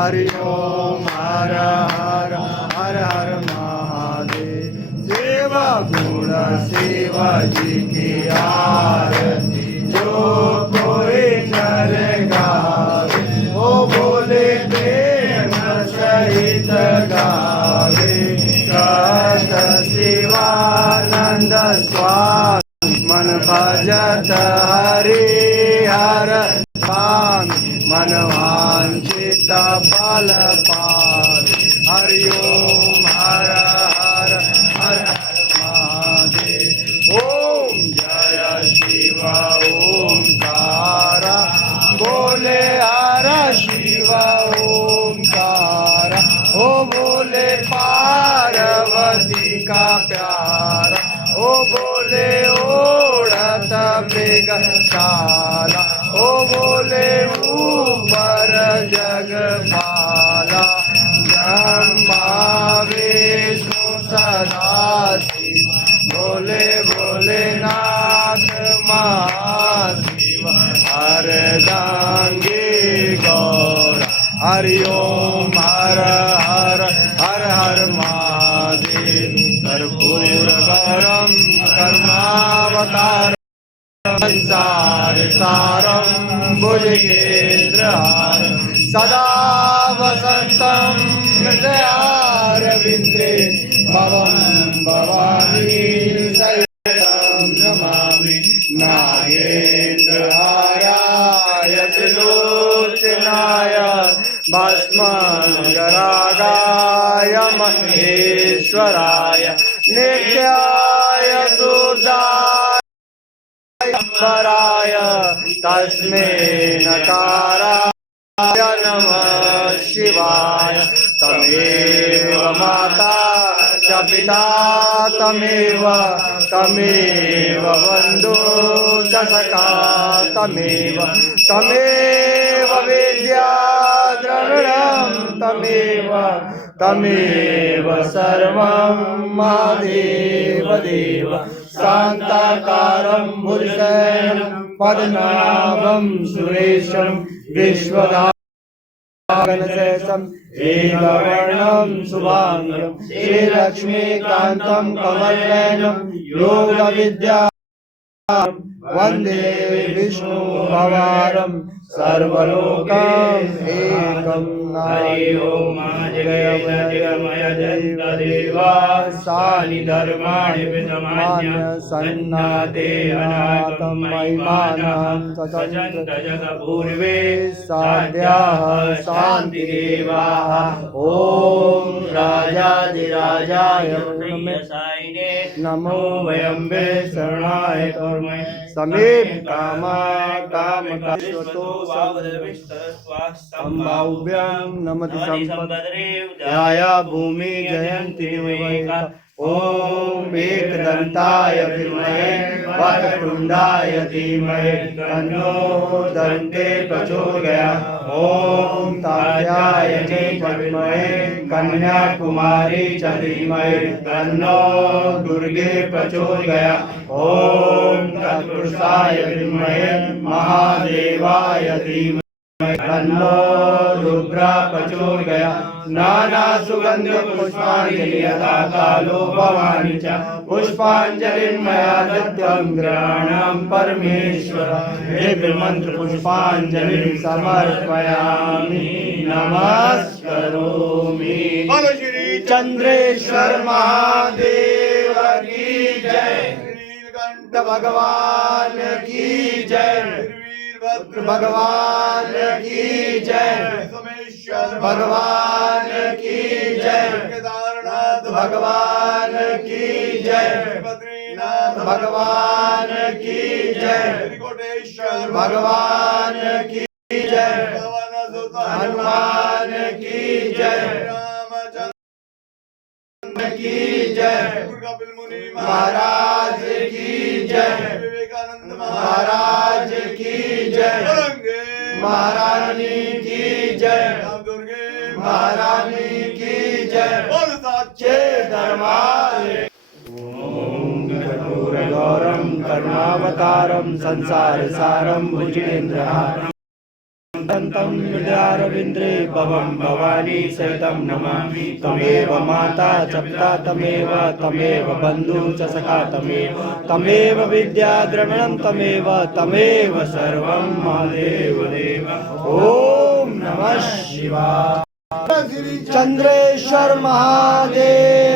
हरि ओम हर हर हर हर महादेव। सेवा गुण सेवा जी की आरती जो कोई नर गावे, ओ बोले प्रेम सहित गावे। कृत शिवानंद स्वामी मन भजत हरि हर स्वामी मन वांछित फल पावे। हरि ओम हर हर हर हर महादेव। ओम जय शिव ओंकारा बोले हर शिव ओंकारा। ओ बोले पार्वती का प्यारा, ओ बोले ओढ़त मृगशाला, ओ बोले ऊपर जगमाला। ब्रह्मा विष्णु सदा शिव बोले भोलेनाथ महाशिव। अर्धांगी गौर हरि ओम हर हर हर हर महादेव। कर्पूर गौरम कर्मावतार संसार सारं भुजगेन्द्रहार सदा वसन्तं हृदयारविन्द्रे भवं भवानी सहितं नमामि। नागेन्द्रहाराय त्रिलोचनाय भस्मगरागाय महेश्वराय नित्याय सुदाय पराय तस्मै नकाराय नमः शिवाय। तमेव माता च पिता तमेव तमेव बन्धु च सखा तमेव तमेव विद्या द्रविणं तमेव तमेव सर्वं महादेव देव। शान्ताकारं भुजगशयनं पद्मनाभं सुरेशं विश्वनाथं गणशेषम् एकवर्णं शुभांगं श्रीलक्ष्मीकान्तं कमलनयनं योगविद्या वन्दे विष्णु भवारं सर्वलोकम् एकं। हरि ओम जगमय देवा सानि धर्माणि विद्यमान्य सन्नाते अनागतं महिमानं सचन्त जगपूर्वे साध्याः शान्तिरेवाः। ॐ राजाधिराजाय नमो वयम्बे शरणाय कर्मणे समेत कामा कामकाश्वतो संभाव्यं नमति संपद्या भूमि जयन्ति वैका। ओम एकदन्ताय विद्महे वक्रतुण्डाय धीमहि तन्नो दन्ते प्रचोदयात्। ओम तार्याय विद्महे कन्याकुमारी च धीमहि तन्नो दुर्गे प्रचोदयात्। ओम तत्पुरुषाय विद्महे महादेवाय धीमहि तन्नो रुद्रा प्रचोदयात्। नाना सुगंध पुष्पांजलि यथा कालो भवानी च पुष्पांजलिं मया दत्तं गृहाणां परमेश्वर। दिव्य मंत्र पुष्पांजलिं समर्पयामि नमस्करोमि। बोलो श्री चंद्रेश्वर महादेव की जय। नीलकंठ भगवान की जय। भगवान की जय। भगवान की जय। केदारनाथ भगवान की जय। बद्रीनाथ भगवान की जय। कोटेश्वर भगवान की जय। हनुमान की जय। रामचंद्र की जय। कपिल मुनि महाराज की जय। विवेकानंद महाराज की जय। महारानी की जय। दुर्गे महारानी की जय। बोल सच्चे दरबार। ओम कर्पूर गौरम करुणावतारम संसार सारम भुजगेन्द्रहारम तं हृदयारविन्द्रे भवं भवानी सहितं नमामि तमेव माता च पिता तमेव बन्धु च सखा तमेव विद्या द्रविणं तमेव सर्वं महादेव देव। ओम नमः शिवाय। चंद्रेश्वर महादेव।